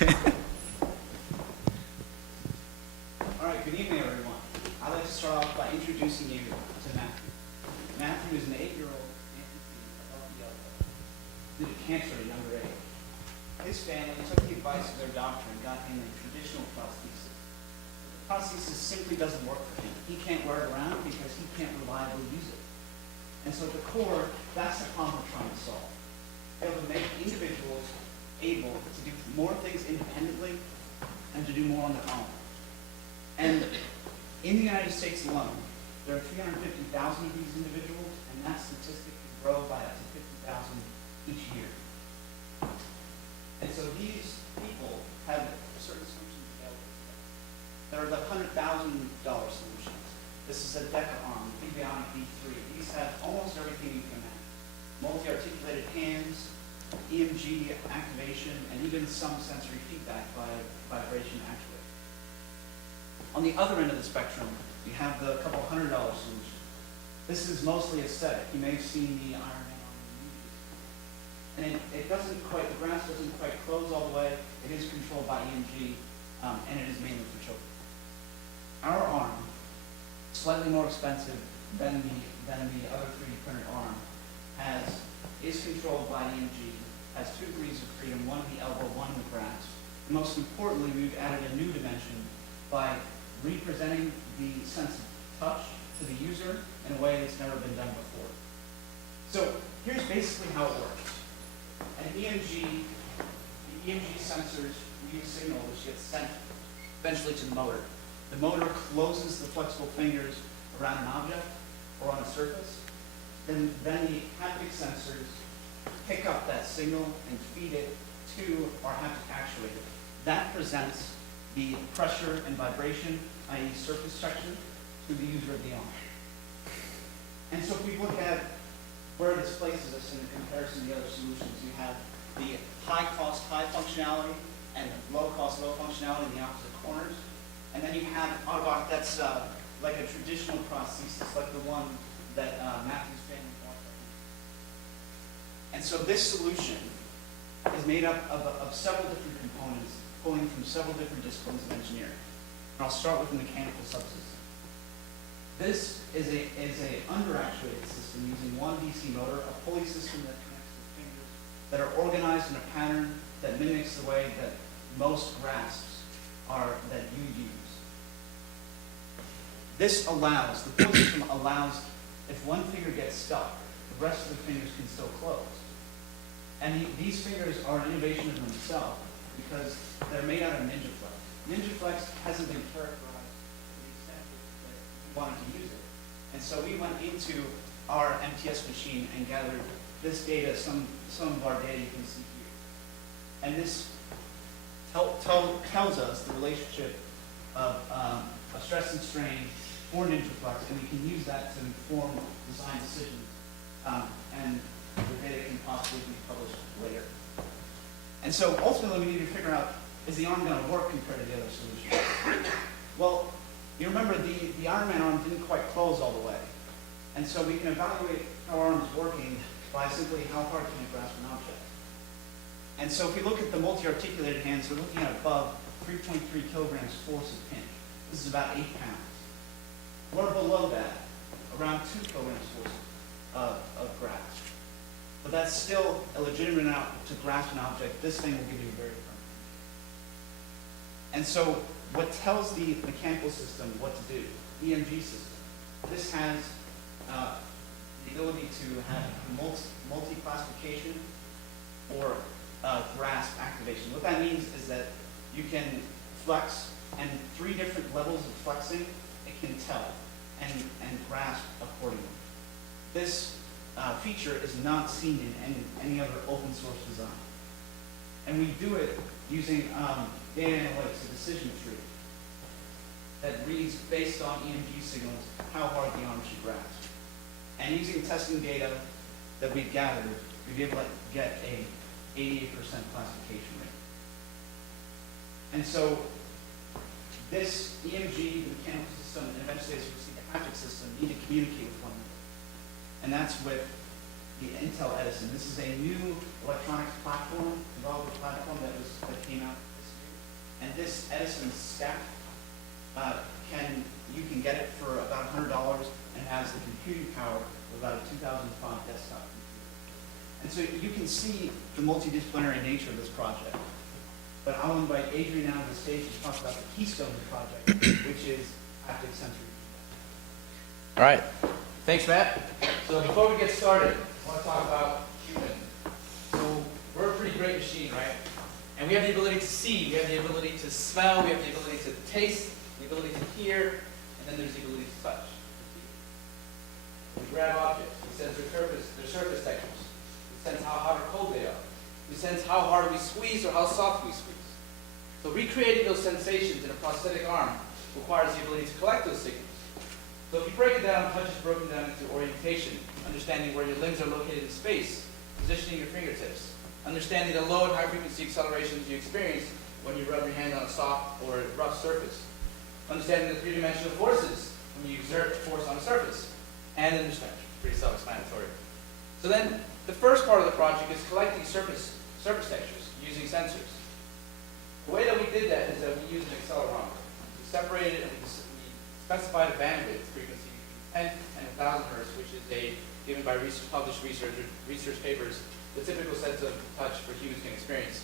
All right, good evening, everyone. I'd like to start off by introducing you to Matthew. Matthew is an 8-year-old amputee above the elbow due to cancer at a younger age. His family took the advice of their doctor and got him a traditional prosthesis. The prosthesis simply doesn't work for him. He can't wear it around because he can't reliably use it. And so at the core, that's the problem we're trying to solve. Able to make individuals able to do more things independently and to do more on their own. And in the United States alone, there are 350,000 of these individuals, and that statistic can grow by up to 50,000 each year. And so these people have certain solutions available to them. There are the $100,000 solutions. This is a DECA arm, BionUX V3. These have almost everything you can imagine. Multi-articulated hands, EMG activation, and even some sensory feedback by vibration actuation. On the other end of the spectrum, you have the couple $100 solution. This is mostly aesthetic. You may have seen the Iron Man on the movies. And it doesn't quite, the grasp doesn't quite close all the way. It is controlled by EMG, and it is mainly for children. Our arm, slightly more expensive than the other 3D printed arm, is controlled by EMG, has 2 degrees of freedom, one in the elbow, one in the grasp. And most importantly, we've added a new dimension by representing the sense of touch to the user in a way that's never been done before. So here's basically how it works. An EMG sensors use signal which gets sent eventually to the motor. The motor closes the flexible fingers around an object or on a surface. Then the haptic sensors pick up that signal and feed it to our haptic actuator. That presents the pressure and vibration, i.e. surface texture, to the user of the arm. And so if we look at where this places us in comparison to the other solutions, you have the high cost, high functionality and low cost, low functionality in the opposite corners. And then you have Autobot that's like a traditional prosthesis, like the one that Matthew's family wanted. And so this solution is made up of several different components, pulling from several different disciplines of engineering. And I'll start with the mechanical subsystem. This is a under-actuated system using one DC motor, a pulley system that connects the fingers that are organized in a pattern that mimics the way that most grasps are that you use. This allows, the pulley system allows, if one finger gets stuck, the rest of the fingers can still close. And these fingers are an innovation in themselves because they're made out of NinjaFlex. NinjaFlex hasn't been characterized to the extent that we wanted to use it. And so we went into our MTS machine and gathered this data, some of our data you can see here. And this tells us the relationship of a stress and strain for NinjaFlex, and we can use that to inform design decisions, and the data can possibly be published later. And so ultimately we need to figure out, is the arm going to work compared to the other solution? Well, you remember the Iron Man arm didn't quite close all the way. And so we can evaluate how our arm is working by simply how hard can it grasp an object. And so if we look at the multi-articulated hands, we're looking at above 3.3 kilograms force of pinch. This is about 8 pounds. We're below that, around 2 kilograms force of grasp. But that's still a legitimate amount to grasp an object. This thing will give you a very firm pinch. And so what tells the mechanical system what to do, EMG system, this has the ability to have multi-classification or grasp activation. What that means is that you can flex, and 3 different levels of flexing it can tell and grasp accordingly. This feature is not seen in any other open source design. And we do it using data analytics, a decision tree that reads based on EMG signals how hard the arm should grasp. And using testing data that we've gathered, we've been able to get a 88% classification rate. And so this EMG, the mechanical system, and eventually as we see the haptic system, need to communicate with one another. And that's with the Intel Edison. This is a new electronics platform, developer platform that came out this And this Edison step, you can get it for about $100 and has the computing power of about a 2,000 font desktop computer. And so you can see the multidisciplinary nature of this project. But I'll invite Adrian out on the stage to talk about the keystone of the project, which is haptic sensory feedback. All right. Thanks, Matt. So before we get started, I want to talk about human. So we're a pretty great machine, right? And we have the ability to see, we have the ability to smell, we have the ability to taste, the ability to hear, and then there's the ability to touch. We grab objects, we sense their surface textures, we sense how hot or cold they are, we sense how hard we squeeze or how soft we squeeze. So recreating those sensations in a prosthetic arm requires the ability to collect those signals. So if you break it down, touch is broken down into orientation, understanding where your limbs are located in space, positioning your fingertips, understanding the low and high frequency accelerations you experience when you rub your hand on a soft or rough surface, understanding the three-dimensional forces when you exert force on a surface, and then stretch. Pretty self-explanatory. So then, the first part of the project is collecting surface textures using sensors. The way that we did that is that we used an accelerometer. We separated it and we specified a bandwidth frequency between 10 and 1,000 hertz, which is given by published research papers, the typical sense of touch for humans can experience.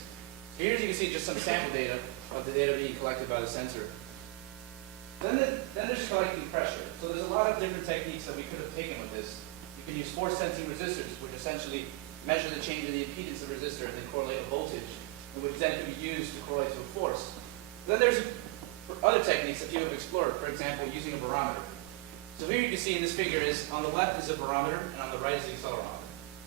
So here you can see just some sample data of the data being collected by the sensor. Then there's collecting pressure. So there's a lot of different techniques that we could have taken with this. You can use force sensing resistors, which essentially measure the change in the impedance of the resistor and then correlate a voltage, which then can be used to correlate to a force. Then there's other techniques that people have explored, for example, using a barometer. So here you can see in this figure is, on the left is a barometer, and on the right is the accelerometer.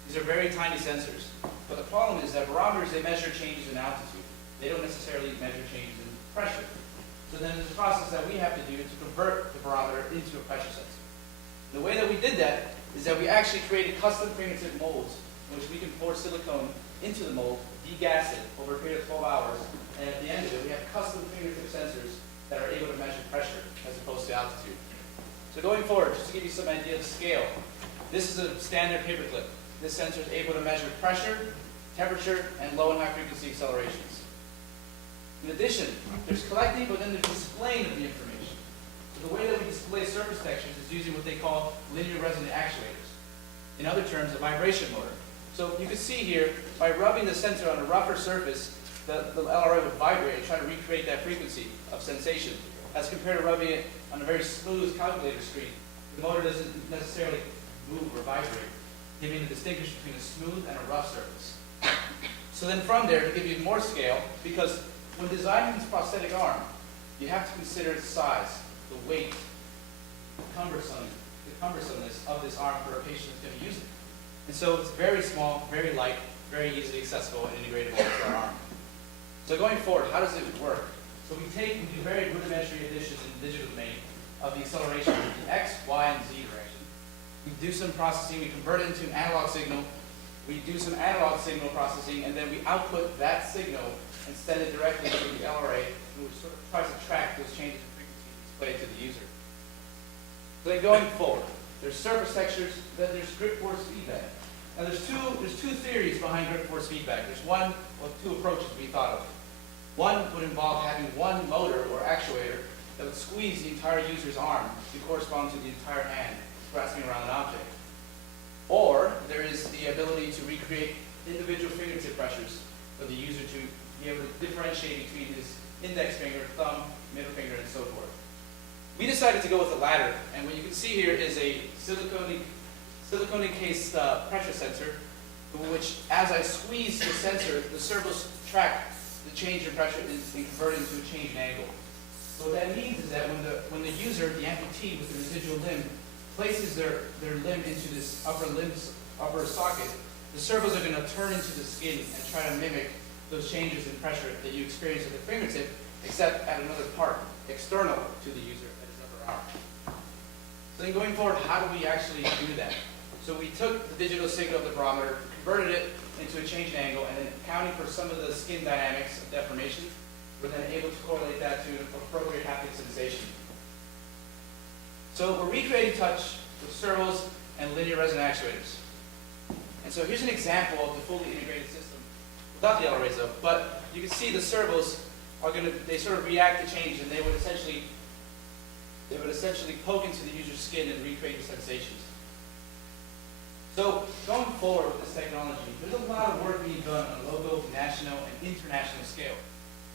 These are very tiny sensors. But the problem is that barometers, they measure changes in altitude. They don't necessarily measure changes in pressure. So then there's a process that we have to do to convert the barometer into a pressure sensor. The way that we did that is that we actually created custom fingertip molds in which we can pour silicone into the mold, degas it over a period of 12 hours, and at the end of it, we have custom fingertip sensors that are able to measure pressure as opposed to altitude. So going forward, just to give you some idea of scale, this is a standard paperclip. This sensor is able to measure pressure, temperature, and low and high frequency accelerations. In addition, there's collecting, but then there's displaying of the information. So the way that we display surface textures is using what they call linear resonant actuators. In other terms, a vibration motor. So you can see here, by rubbing the sensor on a rougher surface, the LRA would vibrate and try to recreate that frequency of sensation, as compared to rubbing it on a very smooth calculator screen. The motor doesn't necessarily move or vibrate, giving the distinction between a smooth and a rough surface. So then from there, to give you more scale, because when designing this prosthetic arm, you have to consider its size, the weight, the cumbersomeness of this arm for a patient who's going to use it. And so it's very small, very light, very easily accessible and integratable into our arm. So going forward, how does it work? So we do very rudimentary additions in the digital domain of the acceleration in the X, Y, and Z direction. We do some processing, we convert it into an analog signal, we do some analog signal processing, and then we output that signal and send it directly to the LRA, which sort of tries to track those changes in frequency displayed to the user. So then going forward, there's surface textures, then there's grip force feedback. Now there's two theories behind grip force feedback. There's two approaches we thought of. One would involve having one motor or actuator that would squeeze the entire user's arm to correspond to the entire hand grasping around an object. Or there is the ability to recreate individual fingertip pressures for the user to be able to differentiate between his index finger, thumb, middle finger, and so forth. We decided to go with the latter, and what you can see here is a silicone encased pressure sensor, which, as I squeeze the sensor, the servos track the change in pressure and convert it into a change in angle. So what that means is that when the user, the amputee with the residual limb, places their limb into this upper socket, the servos are going to turn into the skin and try to mimic those changes in pressure that you experience at the fingertip, except at another part, external to the user, at his upper arm. So then going forward, how do we actually do that? So we took the digital signal of the barometer, converted it into a change in angle, and then accounting for some of the skin dynamics of deformation, we're then able to correlate that to appropriate haptic sensation. So we're recreating touch with servos and linear resonant actuators. And so here's an example of the fully integrated system without the LRAs though, but you can see the servos they sort of react to change, and they would essentially poke into the user's skin and recreate the sensations. So going forward with this technology, there's a lot of work being done on a local, national, and international scale.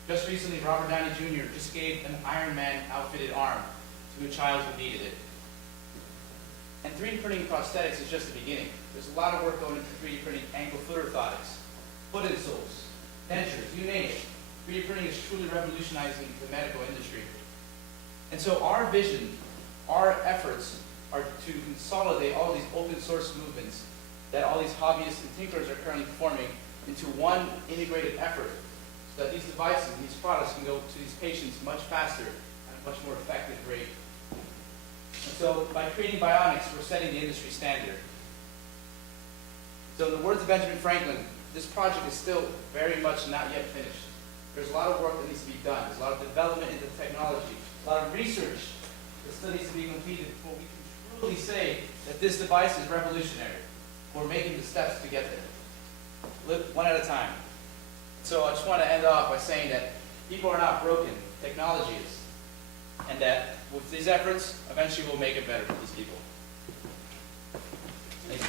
Just recently, Robert Downey Jr. just gave an Iron Man outfitted arm to a child who needed it. And 3D printing prosthetics is just the beginning. There's a lot of work going into 3D printing ankle-foot orthotics, foot insoles, dentures, you name it. 3D printing is truly revolutionizing the medical industry. And so our vision, our efforts are to consolidate all these open source movements that all these hobbyists and tinkerers are currently forming into one integrated effort so that these devices and these products can go to these patients much faster at a much more effective rate. And so by creating BionUX, we're setting the industry standard. So in the words of Benjamin Franklin, this project is still very much not yet finished. There's a lot of work that needs to be done. There's a lot of development into technology, a lot of research that still needs to be completed before we can truly say that this device is revolutionary. We're making the steps to get there, one at a time. So I just want to end off by saying that people are not broken, technology is. And that with these efforts, eventually we'll make it better for these people. Thank you.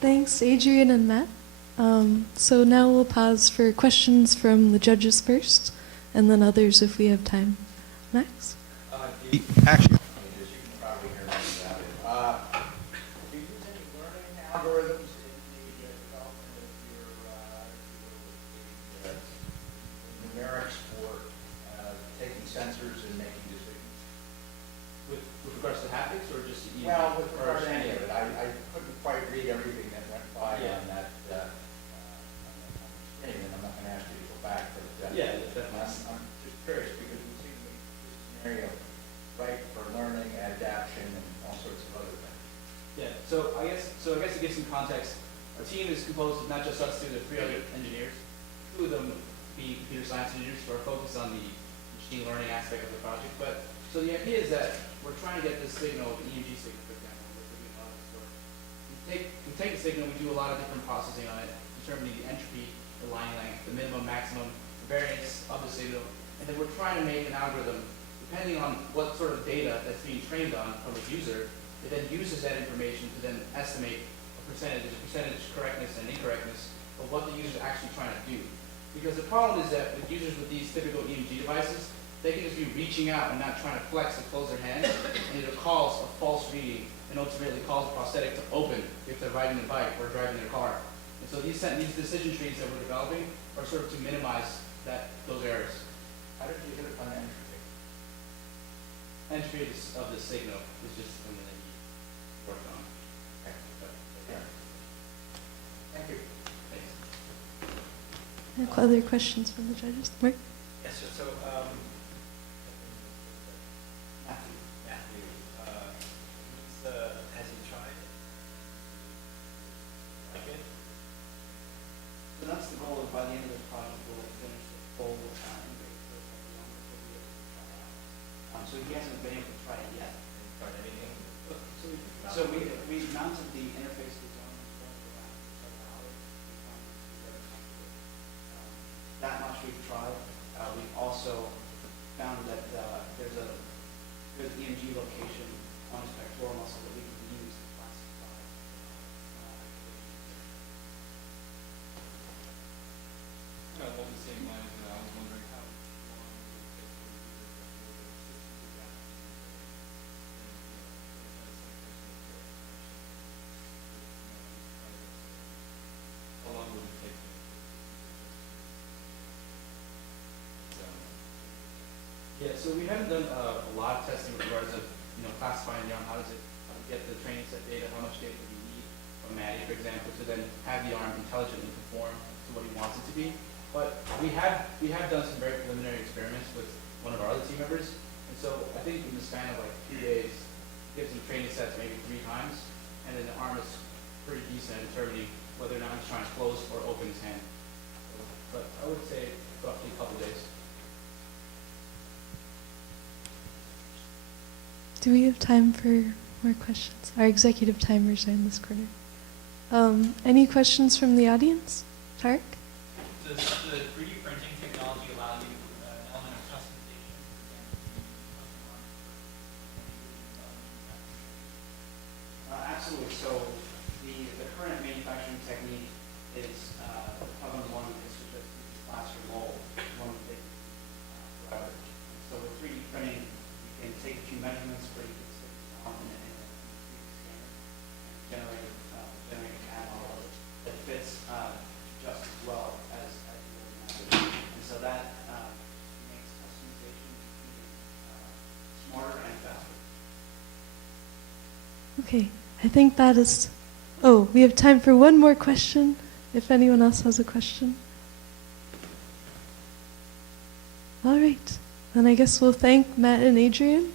Thanks, Adrian and Matt. So now we'll pause for questions from the judges first, and then others if we have time. Max? Actually, as you can probably hear me about it. Do you use any learning algorithms in the development of your numerics for taking sensors and making decisions? With regards to haptics or just Well, with regard to any of it, I couldn't quite read everything that went by on that screen, and I'm not going to ask you to go back, but Yeah, definitely. I'm just curious because it seems to me this is an area right for learning, adaptation, and all sorts of other things. Yeah, so I guess to give some context, our team is composed of not just us two, there are 3 other engineers, 2 of them being computer science engineers who are focused on the machine learning aspect of the project. But so the idea is that we're trying to get this signal, the EMG signal, for example, we're doing a lot of this work. We take the signal, we do a lot of different processing on it, determining the entropy, the line length, the minimum, maximum, the variance of the signal, and then we're trying to make an algorithm, depending on what sort of data that's being trained on from a user, it then uses that information to then estimate a percentage correctness and incorrectness of what the user is actually trying to do. Because the problem is that with users with these typical EMG devices, they can just be reaching out and not trying to flex to close their hands, and it causes a false reading and ultimately causes a prosthetic to open if they're riding their bike or driving their car. And so these decision trees that we're developing are sort of to minimize those errors. How did you hit upon entropy? Entropy of the signal is just something that you work on. Okay. Yeah. Thank you. Thanks. Other questions from the judges? Mark? Yes, sir. So, Matthew, has he tried it? Like it? So that's the goal, is by the end of this project, we'll finish the full integrated protocol beyond what we'll be able to try out. So he hasn't been able to try it yet. Tried anything? So we've mounted the interface to his own around for several hours. We found it to be very comfortable. That much we've tried. We've also found that there's a good EMG location on his pectoral muscle that we can use to classify activation. Along the same lines, I was wondering how long it would take for a user to how long would it take? Yeah, so we haven't done a lot of testing with regards of classifying down how to get the training set data, how much data do we need from Maddie, for example, to then have the arm intelligently conform to what he wants it to be. But we have done some very preliminary experiments with one of our other team members, and so I think in the span of like 2 days, give some training sets maybe 3 times, and then the arm is pretty decent at determining whether or not he's trying to close or open his hand. But I would say roughly a couple days. Do we have time for more questions. Our executive timers are in this corner. Any questions from the audience? Tarek? Does the 3D printing technology allow you an element of customization, for example, Absolutely. So the current manufacturing technique is the common one is to just use plaster mold, one that forever. So with 3D printing, you can take a few measurements, or you can stick it on in a 3D scanner and generate a CAD model that fits just as well as you would imagine. And so that makes customization even smarter and faster. Okay, I think that is... Oh, we have time for one more question, if anyone else has a question. All right, then I guess we'll thank Matt and Adrian